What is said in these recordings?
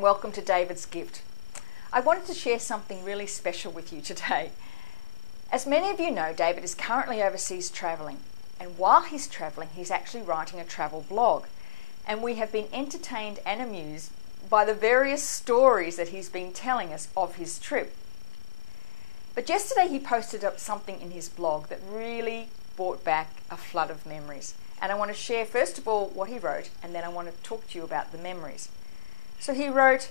and welcome to David's Gift. I wanted to share something really special with you today. As many of you know, David is currently overseas travelling, and while he's travelling, he's actually writing a travel blog. And we have been entertained and amused by the various stories that he's been telling us of his trip. But yesterday he posted up something in his blog that really brought back a flood of memories. And I want to share first of all what he wrote, and then I want to talk to you about the memories. So he wrote,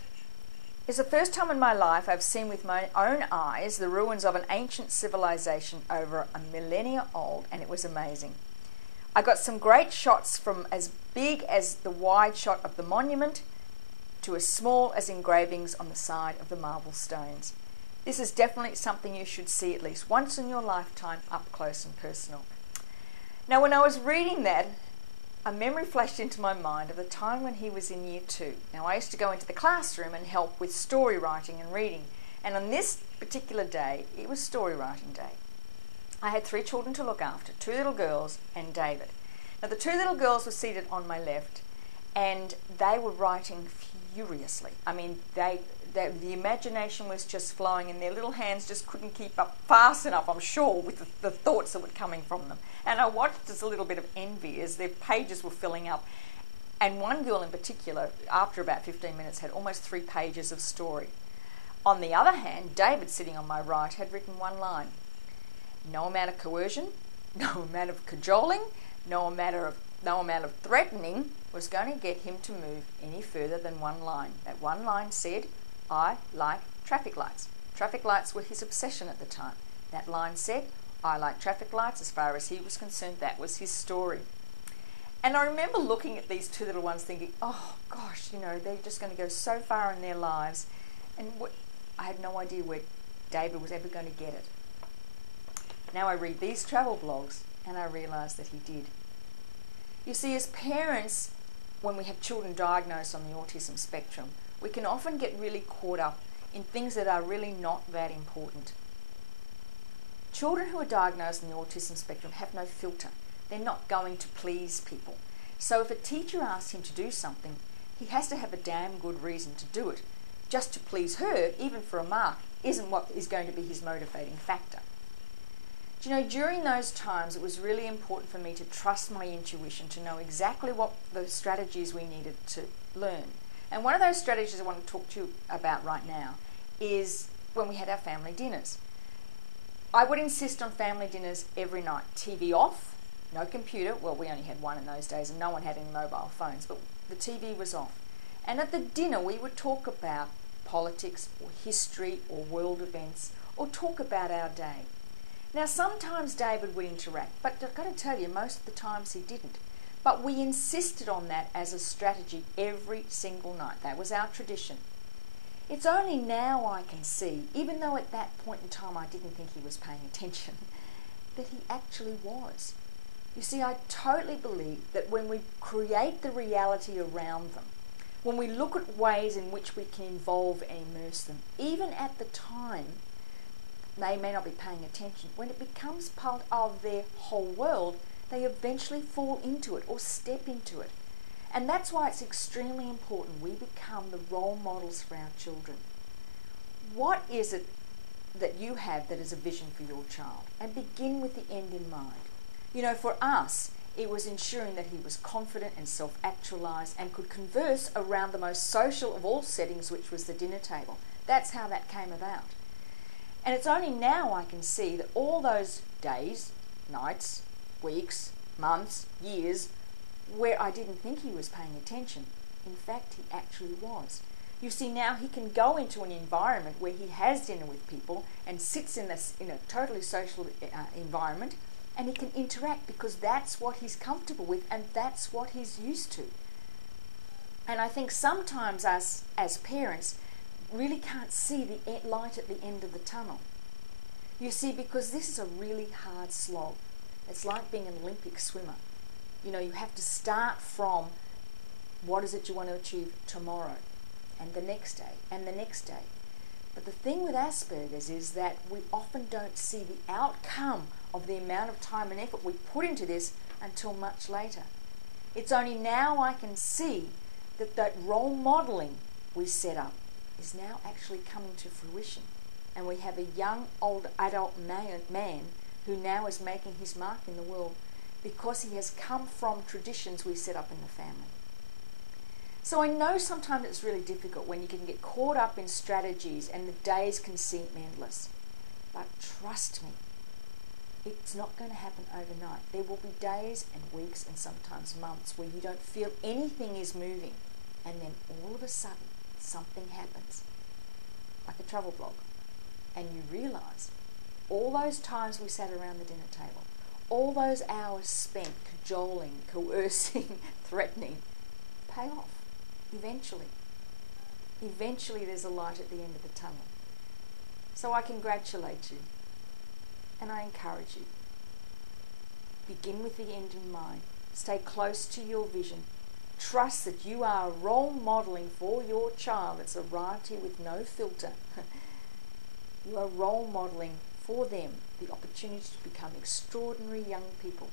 "It's the first time in my life I've seen with my own eyes the ruins of an ancient civilization over a millennia old, and it was amazing. I got some great shots from as big as the wide shot of the monument to as small as engravings on the side of the marble stones. This is definitely something you should see at least once in your lifetime, up close and personal." Now, when I was reading that, a memory flashed into my mind of the time when he was in year 2. Now, I used to go into the classroom and help with story writing and reading. And on this particular day, it was story writing day. I had 3 children to look after, 2 little girls and David. Now, the 2 little girls were seated on my left, and they were writing furiously. I mean, the imagination was just flowing, and their little hands just couldn't keep up fast enough, I'm sure, with the thoughts that were coming from them. And I watched just a little bit of envy as their pages were filling up. And one girl in particular, after about 15 minutes, had almost 3 pages of story. On the other hand, David, sitting on my right, had written one line. No amount of coercion, no amount of cajoling, no amount of threatening was going to get him to move any further than one line. That one line said, "I like traffic lights." Traffic lights were his obsession at the time. That line said, "I like traffic lights." As far as he was concerned, that was his story. And I remember looking at these 2 little ones thinking, oh gosh, they're just going to go so far in their lives. And I had no idea where David was ever going to get it. Now I read these travel blogs and I realise that he did. You see, as parents, when we have children diagnosed on the autism spectrum, we can often get really caught up in things that are really not that important. Children who are diagnosed on the autism spectrum have no filter. They're not going to please people. So if a teacher asks him to do something, he has to have a damn good reason to do it. Just to please her, even for a mark, isn't what is going to be his motivating factor. Do during those times, it was really important for me to trust my intuition, to know exactly what the strategies we needed to learn. And one of those strategies I want to talk to you about right now is when we had our family dinners. I would insist on family dinners every night. TV off, no computer. Well, we only had one in those days and no one had any mobile phones, but the TV was off. And at the dinner, we would talk about politics or history or world events or talk about our day. Now, sometimes David would interact, but I've got to tell you, most of the times he didn't. But we insisted on that as a strategy every single night. That was our tradition. It's only now I can see, even though at that point in time I didn't think he was paying attention, that he actually was. You see, I totally believe that when we create the reality around them, when we look at ways in which we can involve and immerse them, even at the time they may not be paying attention, when it becomes part of their whole world, they eventually fall into it or step into it. And that's why it's extremely important we become the role models for our children. What is it that you have that is a vision for your child? And begin with the end in mind. For us, it was ensuring that he was confident and self-actualized and could converse around the most social of all settings, which was the dinner table. That's how that came about. And it's only now I can see that all those days, nights, weeks, months, years, where I didn't think he was paying attention, in fact, he actually was. You see, now he can go into an environment where he has dinner with people and sits in a totally social environment, and he can interact because that's what he's comfortable with and that's what he's used to. And I think sometimes us as parents really can't see the light at the end of the tunnel. You see, because this is a really hard slog. It's like being an Olympic swimmer. You have to start from what is it you want to achieve tomorrow, and the next day, and the next day. But the thing with Asperger's is that we often don't see the outcome of the amount of time and effort we put into this until much later. It's only now I can see that role modeling we set up is now actually coming to fruition. And we have a young, old adult man who now is making his mark in the world because he has come from traditions we set up in the family. So I know sometimes it's really difficult when you can get caught up in strategies and the days can seem endless. But trust me, it's not going to happen overnight. There will be days and weeks and sometimes months where you don't feel anything is moving, and then all of a sudden something happens, like a travel blog, and you realize all those times we sat around the dinner table, all those hours spent cajoling, coercing, threatening, pay off eventually. Eventually there's a light at the end of the tunnel. So I congratulate you and I encourage you. Begin with the end in mind. Stay close to your vision. Trust that you are role modeling for your child. It's arrived here with no filter. You are role modeling for them the opportunity to become extraordinary young people.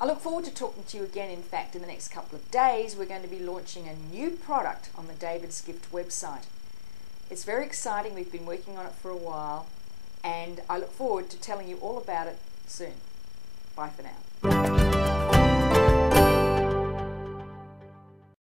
I look forward to talking to you again. In fact, in the next couple of days, we're going to be launching a new product on the David's Gift website. It's very exciting. We've been working on it for a while, and I look forward to telling you all about it soon. Bye for now.